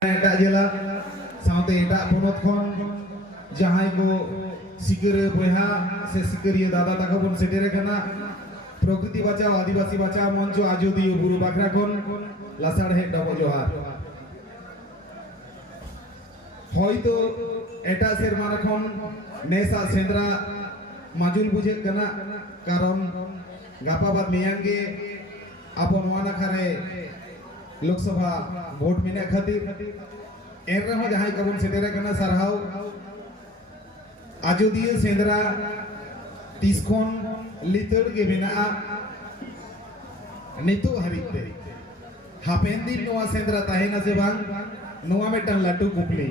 ᱮᱴᱟᱜ ᱡᱮᱞᱟ ᱥᱟᱶᱛᱮ ᱮᱴᱟᱜ ᱯᱚᱱᱚᱛ ᱠᱷᱚᱱ ᱡᱟᱦᱟᱸᱭ ᱠᱚ ᱥᱤᱠᱟᱹᱨᱤᱭᱟᱹ ᱵᱚᱭᱦᱟ ᱥᱮ ᱥᱤᱠᱟᱹᱨᱤᱭᱟᱹ ᱫᱟᱫᱟ ᱛᱟᱠᱚ ᱵᱚᱱ ᱥᱮᱴᱮᱨ ᱟᱠᱟᱱᱟ প্রকৃতি বাঁচাও আদিবাসী বাঁচাও মঞ্চ আজদিও বুড়ু বাখরা খন লাসাড়হেড ডবল জোহার হয়তো এটা সেরমান এখন নেশা সেন্দ্রা মাজুল বুঝে কানা কারণ গাপাবাদ মেয়াঙ্গে আবো নোয়া লোকসভা ভোট মেনে খাতির এর রহম যাহাই কবন সেটেরে কানা সারহাও আজদিও সেন্দ্রা তিসখন লিতর গে মেনাআ নিতু হাবিতে হাপেন দিন নোয়া সেন্দ্রা তাহেনা সে বাং নোয়া মেটান লাটু কুপলি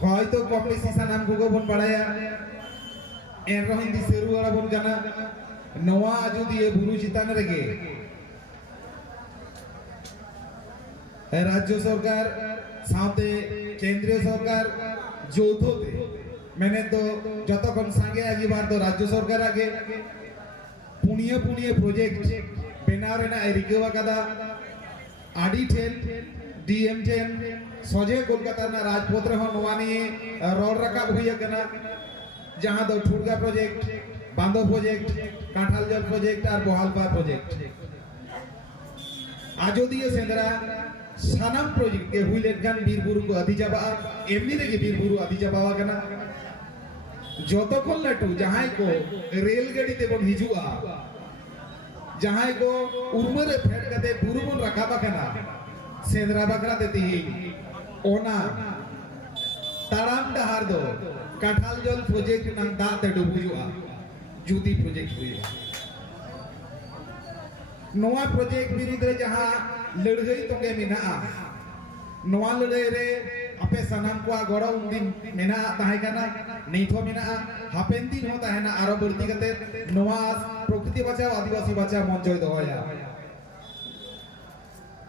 হয়তো কম্পিটিশন নাম গুগো বন বাড়ায়া এর রহিন দি সেরু ওরা বন জানা নোয়া যদি বুরু চিতান রেগে রাজ্য সরকার সাথে কেন্দ্রীয় সরকার যৌথতে মানে তো যতক্ষণ সাঙ্গে আগিবার তো রাজ্য সরকার আগে পুনিয়ে পুনিয়ে প্রজেক্ট বেনার রেনা রিকেওয়া কাদা আডি ঠেল ডিএম ঠেল সজে কলকাতা না রাজপথ রে হন ওয়া নিয়ে রড রাকাব হইয়া কেনা যাহা তো ঠুরগা প্রজেক্ট বান্ধ প্রজেক্ট কাঁঠাল জল প্রজেক্ট আর বহালপা প্রজেক্ট আজদিও সেন্দ্রা ᱥᱟᱱᱟᱢ ᱯᱨᱚᱡᱮᱠᱴ ᱜᱮ ᱦᱩᱭ ᱞᱮᱱᱠᱷᱟᱱ ᱵᱤᱨᱵᱩᱨᱩ ᱠᱚ ᱟᱫᱤ ᱪᱟᱵᱟᱜᱼᱟ ᱮᱢᱱᱤ ᱨᱮᱜᱮ ᱵᱤᱨᱵᱩᱨᱩ ᱟᱫᱤ ᱪᱟᱵᱟᱣ ᱟᱠᱟᱱᱟ ᱡᱚᱛᱚᱠᱷᱚᱱ ᱞᱟᱹᱴᱩ ᱡᱟᱦᱟᱸᱭ ᱠᱚ ᱨᱮᱹᱞ ᱜᱟᱹᱰᱤ ᱛᱮᱵᱚᱱ ᱦᱤᱡᱩᱜᱼᱟ ᱡᱟᱦᱟᱸᱭ ᱠᱚ ᱩᱨᱢᱟᱹ ᱨᱮ ᱯᱷᱮᱰ ᱠᱟᱛᱮ ᱵᱩᱨᱩ ᱵᱚᱱ ᱨᱟᱠᱟᱵ ᱟᱠᱟᱱᱟ ᱥᱮᱸᱫᱽᱨᱟ ᱵᱟᱠᱷᱨᱟᱛᱮ ᱛᱤᱦᱤᱧ ᱚᱱᱟ ᱛᱟᱲᱟᱢ ᱰᱟᱦᱟᱨ ᱫᱚ ᱠᱟᱸᱴᱷᱟᱞ ᱡᱚᱞ ᱯᱨᱚᱡᱮᱠᱴ ᱨᱮᱱᱟᱜ ᱫᱟᱜ ᱛᱮ ᱰᱩᱵᱩᱡᱚᱜᱼᱟ ᱡᱩᱫᱤ ᱯᱨᱚᱡᱮᱠᱴ ᱦᱩᱭᱩᱜᱼᱟ ᱱᱚᱣᱟ ᱯᱨᱚᱡᱮᱠᱴ ᱵᱤᱨᱩᱫᱽ ᱨᱮ ᱡᱟᱦᱟᱸ ᱞᱟᱹᱲᱦᱟᱹᱭ ᱛᱚᱜᱮ ᱢᱮᱱᱟᱜᱼᱟ ᱱᱚᱣᱟ ᱞᱟᱹᱲᱦᱟᱹᱭ ᱨᱮ ᱟᱯᱮ ᱥᱟᱱᱟᱢ ᱠᱚᱣᱟᱜ ᱜᱚᱲᱚ ᱩᱱᱫᱤᱱ ᱢᱮᱱᱟᱜᱼᱟ ᱛᱟᱦᱮᱸ ᱠᱟᱱᱟ ᱱᱤᱛ ᱦᱚᱸ ᱢᱮᱱᱟᱜᱼᱟ ᱦᱟᱯᱮᱱ ᱫᱤᱱ ᱦᱚᱸ ᱛᱟᱦᱮᱱᱟ ᱟᱨᱚ ᱵᱟᱹᱲᱛᱤ ᱠᱟᱛᱮ ᱱᱚᱣᱟ ᱯᱨᱚᱠৃᱛᱤ ᱵᱟᱪᱟᱣ ᱟᱹᱫᱤᱵᱟᱹᱥᱤ বাঁচাও মঞ্চই দোহয়া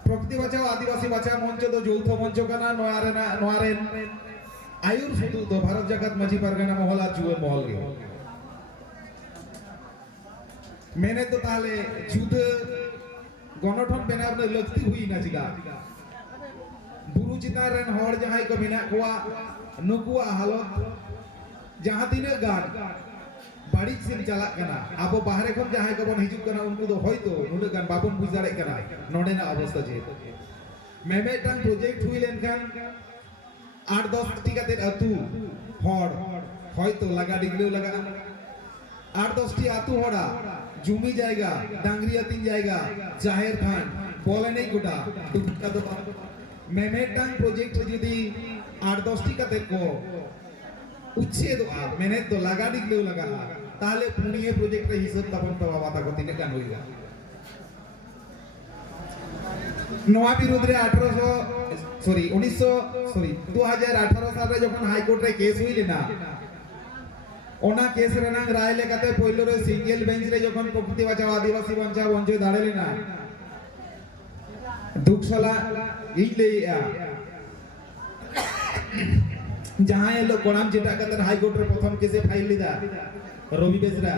প্রকৃতি বাঁচাও আদিবাসী বাঁচাও মঞ্চ তো যৌথ মঞ্চ কানা নয়ারে না নয়ারে আয়ুর শুধু তো ভারত জগত মাঝি পারগানা মহলা জুয়ে মহল গে মেনে তো তাহলে যুদ্ধ গণঠন বেনাব লক্তি হুই না জিগা। বুরু চিতার রেন হড় যাহাই কো মেনা কোয়া নুকুয়া হালত যাহা তিনে গান বাড়ি সিন চালাক কানা। আবো বাহারে খন যাহাই কবন হিজুক কানা, উনকু তো হয়তো নুনে গান বাবন বুঝ দাড়ে কানা। নডে না অবস্থা যে। মেমে টাং প্রজেক্ট হুই লেনখান আট দশ টিকাতে আতু হড় হয়তো লাগা ডিগলেও লাগা। আট দশটি আতু হড়া জমি জায়গা ডাংরিয়া তিন জায়গা, জাহের খান, বলে নেই গোটা মেমেটাং প্রজেক্ট যদি আট দশটি কাতে কো, উচ্ছেদ মেনে তো লাগা ডিগলেও লাগা তাহলে পুনিয়ে প্রজেক্টের হিসাব তখন তো বাবা তাকে তিনে গান হইগা নোয়া বিরুদ্ধে আঠারোশো সরি উনিশশো সরি দু হাজার আঠারো সালে যখন হাইকোর্টে কেস হইলে না ওনা কেস রেনাং রায় লেখাতে পইলো রে সিঙ্গেল বেঞ্চ রে যখন প্রকৃতি বাঁচাও, আদিবাসী বাঁচাও বঞ্চ দাঁড়ালে না। দুঃখশালা ইলে যাহাই এলো কোড়াম যেটা কাতার হাইকোর্টের প্রথম কেসে ফাইল লিদা। রবি বেজরা,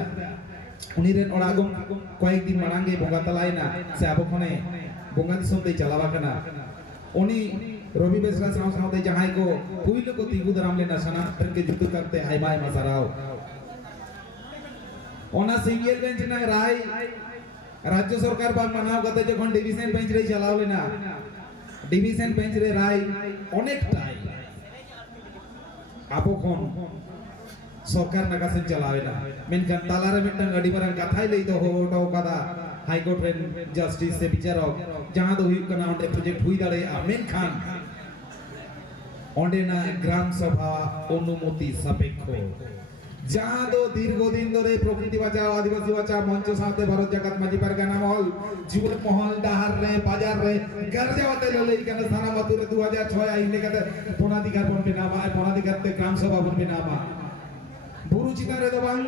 উনি রেন ওড়াগম কয়েকদিন মাড়াঙ্গে বঙ্গা তালাই না, সে আবক্ষণে বঙ্গা দিশম তে চালাবা কানা। উনি রবি বেজরা সাউ সাউতে যাহাই কো, পুইলো কো তিগু দারাম লেনা সানা কে জুতু করতে আইমা আইমা সারাও ওনা সিঙ্গেল বেঞ্চ না রায় রাজ্য সরকার বা মানাও কাতে যখন ডিভিশন বেঞ্চ রে চালাওলে না ডিভিশন বেঞ্চ রে রায় অনেকটাই আবো খন সরকার নাগাসেন চালাवे না মেনখান তালারে মিটন আডি মারান কথাই লই তো হোটো কাদা হাইকোর্ট রেন জাস্টিস সে বিচারক যাহা দো হুই কানা অন্ডে প্রজেক্ট হুই দাড়ে আ মেনখান অন্ডে না গ্রাম সভা অনুমতি সাপেক্ষ যাহা দো দীর্ঘদিন ধরে প্রকৃতি বাঁচাও, আদিবাসী বাঁচাও, মঞ্চ সাথে ভারত জাগাত মাঝি পারগানা মহল। জীবন মহল ডাহার রে, বাজার রে গার যাওয়াতে ললে এখানে সারা মাতুরে 2006 আইনে কাতে পনাধিকার বনবে নামা পনাধিকার তে গ্রাম সভা বনবে নামা বুরু চিতারে দবাং,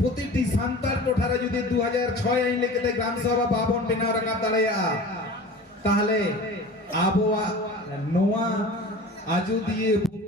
প্রতিটি সান্তাল টোঠারে যদি 2006 আইনে কাতে গ্রাম সভা বাবন বেনাও রাখাব দাঁড়ায়া তাহলে আবহাওয়া নোয়া আজু দিয়ে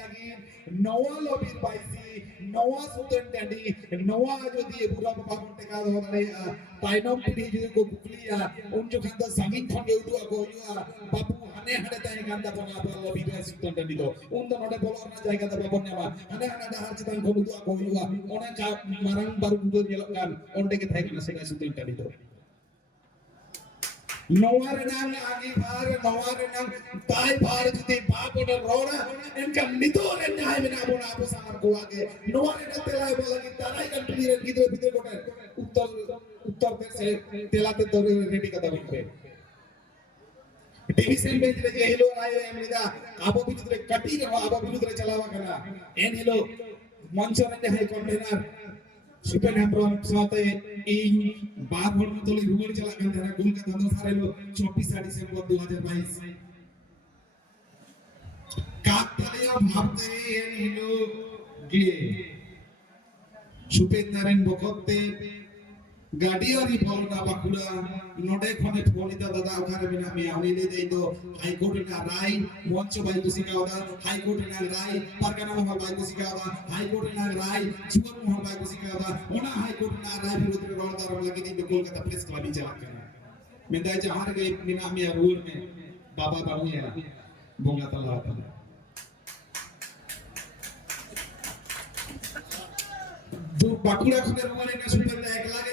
লাগি। নওয়া লবির পাইছি। নওয়া সুতন টাডি নওয়া যদি বুড়া বাবা কোনতে কা ধরে তাইনম পিড়ি যদি কো কুকলিয়া উন যখন তো সামিন খন্ডে উঠুয়া কো ইয়া বাবু হানে হানে তাই গান্দা বনা বা লবি রে সুতন টাডি তো। উন তো নডে বলো না জায়গা দা বাবু নেমা হানে হানে দা হার চিতান খন্ডু তো কো ইয়া ওনা মারাং বারু বুদর গেলকান ওন্ডে কে না সেটা সুতন টাডি তো। নওয়ার নাম আগে ভার নওয়ার নাম তাই ভার যদি বাপ ওটা রোড়া এনকা নিতরে ন্যায় বিনা বোন আপস আমার গোয়াকে নওয়ার না তেলায় বলা কি তারাই কন্ট্রি রে ভিতরে ভিতরে কোটা উত্তর উত্তর দেশে তেলাতে ধরে রেডি কথা বলবে ಡಿವಿಷನ್ ಬೇಂದ್ರೆ ಹೇಳೋ ರಾಯ ಎಂಬಿದ ಅಬ ಬಿಡುದ್ರೆ ಕಟೀರ ಅಬ ಬಿಡುದ್ರೆ ಚಲಾವ ಕನ ಏನ್ ಹೇಳೋ ಮಂಚವನ್ನೇ ಹೈಕೊಂಡೇನಾರ್ সুপারন্যাপ্রন সাথে এই বার বর্ণতলী ভূগোল চালাবেন তারা কলকাতা দশা রইল চব্বিশে ডিসেম্বর দু হাজার বাইশ। কাকতালীয় ভাবতে এলো গিয়ে। সুপেন্দ্রেন বকতে ગાડિયારી ભવના બકુડા નોડે ખને ફોનીતા દાદા ઉખારે બિના મે આવલી દે તો હાઈકોર્ટ ના રાય મોંચ ભાઈ કુસી કાવડા હાઈકોર્ટ ના રાય પરગના મોહન ભાઈ કુસી કાવડા હાઈકોર્ટ ના રાય જુવર મોહન ભાઈ કુસી કાવડા ઓના હાઈકોર્ટ ના રાય વિરુદ્ધ રોડતા રોડ લગી દી કોલકાતા પ્રેસ ક્લબ ની જવાબ કરના મે દા જહાર ગઈ બિના મે રોડ મે બાબા બણિયા બોંગા તલા હતા বাঁকুড়া খুদের মানে সুপার এক লাগে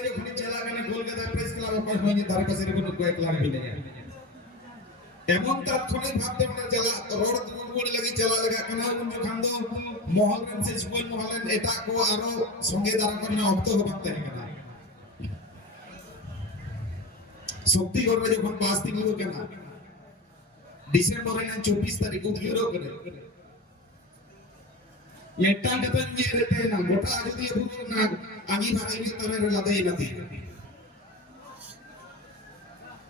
কলকাতা প্রেস ক্লাব কয় হয়নি ধারে কাছে কোনো কয়েক লাখ মিলে যায় এমন তাৎক্ষণিক ভাবতে মানে চালা রোড দুগুণ করে লাগি চালা লাগা কানা উন যখন দো মহল রেন সে সুবল মহলেন এটা কো আরো সঙ্গে দাঁড়া করে অক্ত হবাক তাই কানা শক্তি করবে যখন পাঁচ দিন হলো কেন ডিসেম্বরে না চব্বিশ তারিখ উঠিয়ে করে ಎಟ್ಟಾಂಟ ತಂಗಿ ಇರುತ್ತೆ ನಾ ಮೊಟ ಅಗದಿ ಎಬುದು ನಾ ಅಂಗಿ ಬಾಗಿ ತರ ಲದೆ ಇಲ್ಲದೆ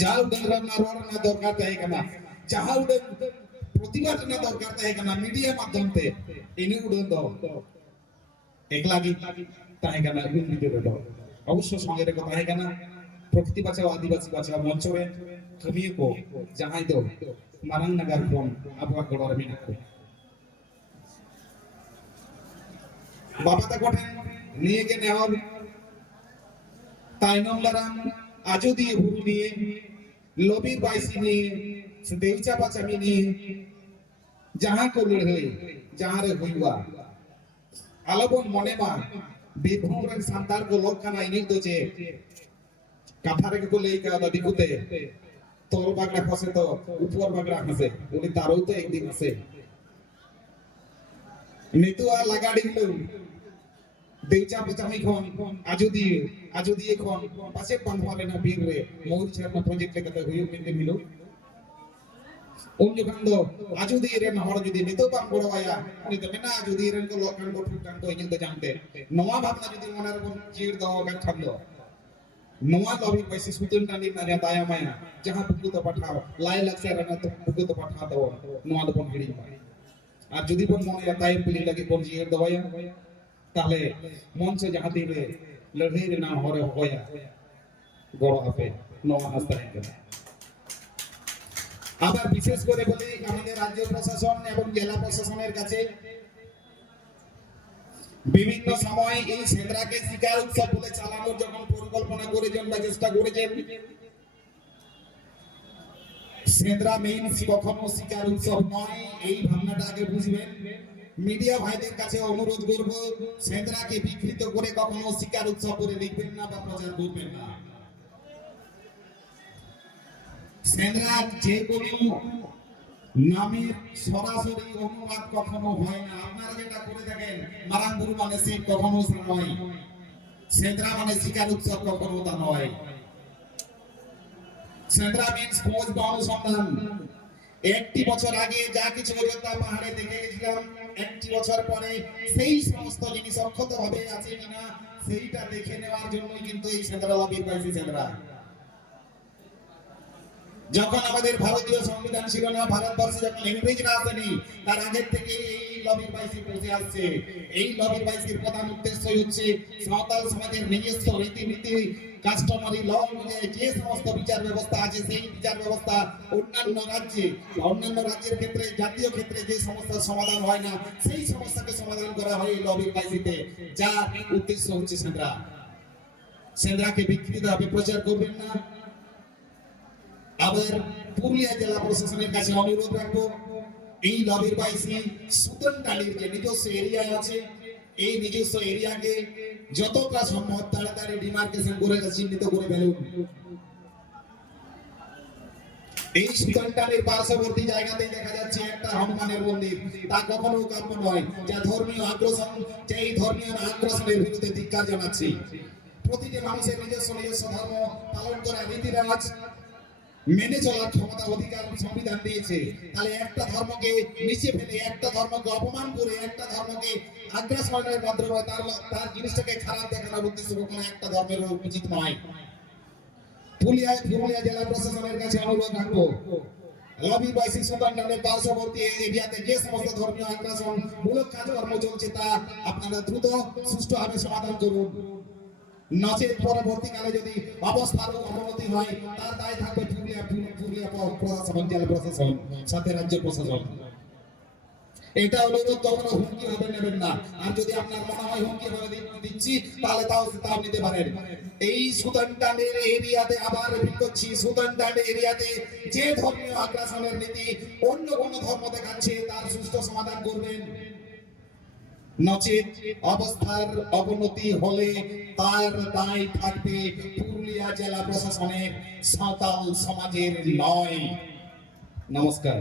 যাও డంద్రన్న రోడన దొరకత హై కమా যাও প্রতিবাদన দরকার হ্যাঁ কানা মিডিয়া মাধ্যমতে ইনি উড়ন দাও। একলাগি তাহে কানা উড়ন দিতে দাও অবশ্য সঙ্গে রেখে তাহে কানা প্রকৃতি বাঁচাও, আদিবাসী বাঁচাও মঞ্চরে কামিয়ে কো যাহাই দো মারাং নাগার ফোন আবহাওয়া গড়ার মেনা কো বাবা তা কঠেন, নিয়ে গে নেওয়ার। তাইনম লারাম। আজও দিয়ে হুরু নিয়ে, লবির বাইসি নিয়ে, দেউচা পাচামি নিয়ে, যাহা কো লড়াই যাহারে হইবা আলবন মনে মা বীরভূম রেন সান্তার কো লোক কানা ইনিল দোচে কাথারে কো লেই কা দাদি কুতে তোর বাগড়া ফসে তো, উপর বাগড়া হাসে, উনি তারও তো একদিন আছে নিতু আর লাগাড়ি গেল দেউচা পচামি খন আজুদি আজুদি খন পাশে পানহালে না বীর রে। মৌর ছাড়না প্রজেক্ট লেখাতে হুয়ুক মিলে মিলো? উন যখন দো আজুদি রেন হড় যদি নিতো পাম বড় আয়া উনি তো মেনা আজুদি রেন কো লোকান কো ঠুকান তো জানতে। নয়া ভাবনা যদি মনের কোন চির দাও গা খাম দো নয়া লবি পয়সা সুতন টানি না যা দায়া মায়া, যাহা বুকু তো পাঠাও, লাই লাগছে রে না তো বুকু তো পাঠা দাও নয়া তো কোন হিড়ি আর যদি কোন মনে তাই পিলি লাগি কোন জিয়ের দবায়া তাহলে মঞ্চ যাহা দিবে লড়াই না হরে হয়া, গড় হবে নয়া হাসতে হবে। আবার বিশেষ করে বলি, আমাদের রাজ্য প্রশাসন এবং জেলা প্রশাসনের কাছে বিভিন্ন সময় এই সেন্দ্রাকে শিকার উৎসব বলে চালানোর যখন পরিকল্পনা করেছেন বা চেষ্টা করেছেন, সেন্দ্রা মেইন কখনো শিকার উৎসব নয়, এই ভাবনাটা আগে বুঝবেন। মিডিয়া ভাইদের কাছে অনুরোধ করব সেন্দ্রাকে বিকৃত করে কখনো শিকার উৎসব করে লিখবেন না বা প্রচার করবেন না। সেন্দ্রা যে কোনো নামের সরাসরি অনুবাদ কখনো হয় না। আপনারা যেটা করে মানে কখনো নয়। সেন্দ্রা মানে শিকার উৎসব কখনো তা নয়। সেন্দ্রা মিন্স খোঁজ বা অনুসন্ধান। একটি বছর আগে যা কিছু অযোধ্যা পাহাড়ে দেখে গেছিলাম। একটি বছর পরে সেই সমস্ত জিনিস অক্ষত ভাবে আছে কিনা সেইটা দেখে নেওয়ার জন্য কিন্তু এই সেন্ট্রাল পাইছি সেন্দ্রা যখন আমাদের ভারতীয় সংবিধান ছিল না, ভারতবর্ষে যখন ইংরেজরা আসেনি, তার আগের থেকে এই লবির বাইসি পৌঁছে আসছে এই লবির বাইসির প্রধান উদ্দেশ্যই হচ্ছে সাঁওতাল সমাজের নিজস্ব রীতিনীতি, কাস্টমারি ল অনুযায়ী যে সমস্ত বিচার ব্যবস্থা আছে, সেই বিচার ব্যবস্থা অন্যান্য রাজ্যে অন্যান্য রাজ্যের ক্ষেত্রে, জাতীয় ক্ষেত্রে যে সমস্যার সমাধান হয় না, সেই সমস্যাকে সমাধান করা হয় এই লবির বাইসিতে। যা উদ্দেশ্য হচ্ছে সেন্দ্রা। সেন্দ্রাকে বিকৃত ভাবে প্রচার করবেন না। আবার পুরুলিয়া জেলা প্রশাসনের কাছে অনুরোধ রাখব। এই বাইসি সুতন টালির যে নিজস্ব এরিয়া আছে, এই নিজস্ব এরিয়াকে যতটা সম্ভব তাড়াতাড়ি ডিমার্কেশন করে চিহ্নিত করে ফেলুন। এই সুতনটালির পার্শ্ববর্তী জায়গাতে দেখা যাচ্ছে একটা হনুমানের মন্দির। তা কখনো কাম্য নয়। যা ধর্মীয় আগ্রাসন, যে এই ধর্মীয় আগ্রাসনের বিরুদ্ধে ধিক্কার জানাচ্ছি। প্রতিটি মানুষের নিজস্ব নিজস্ব ধর্ম পালন করা রীতিরাজ মেনে চলার ক্ষমতা, অধিকার সংবিধান দিয়েছে। তাহলে একটা ধর্মকে নিচে ফেলে, একটা ধর্মকে অপমান করে, একটা ধর্মকে আগ্রাসনের মাধ্যমে তার তার জিনিসটাকে খারাপ দেখানোর উদ্দেশ্য কখনো একটা ধর্মের উচিত নয়। পুরুলিয়া পুরুলিয়া জেলা প্রশাসনের কাছে অনুরোধ রাখব। লবি বাইসি সুতান্ডানের পার্শ্ববর্তী এরিয়াতে যে সমস্ত ধর্মীয় আগ্রাসন মূলক কাজকর্ম চলছে তা আপনারা দ্রুত, সুষ্ঠুভাবে সমাধান করুন। নচেত পরবর্তীকালে যদি অবস্থার অবনতি হয়, তার দায় থাকবে পুরুলিয়া পুরুলিয়া প্রশাসন, জেলা প্রশাসন, সাথে রাজ্য প্রশাসন। এটা অনুরোধ হুমকি ভাবে নেবেন না। আর যদি আপনার মনে হয় হুমকি ভাবে দিচ্ছি, তাহলে তাও তাও নিতে পারেন। এই সুতানটানের এরিয়াতে আবার রিপিট করছি। সুতানটানের এরিয়াতে যে ধর্মীয় আগ্রাসনের নীতি, অন্য কোন ধর্ম দেখাচ্ছে, তার সুস্থ সমাধান করবেন। নচেত অবস্থার অবনতি হলে তার দায় থাকবে পুরুলিয়া জেলা প্রশাসনের সাঁওতাল সমাজের নয় নমস্কার।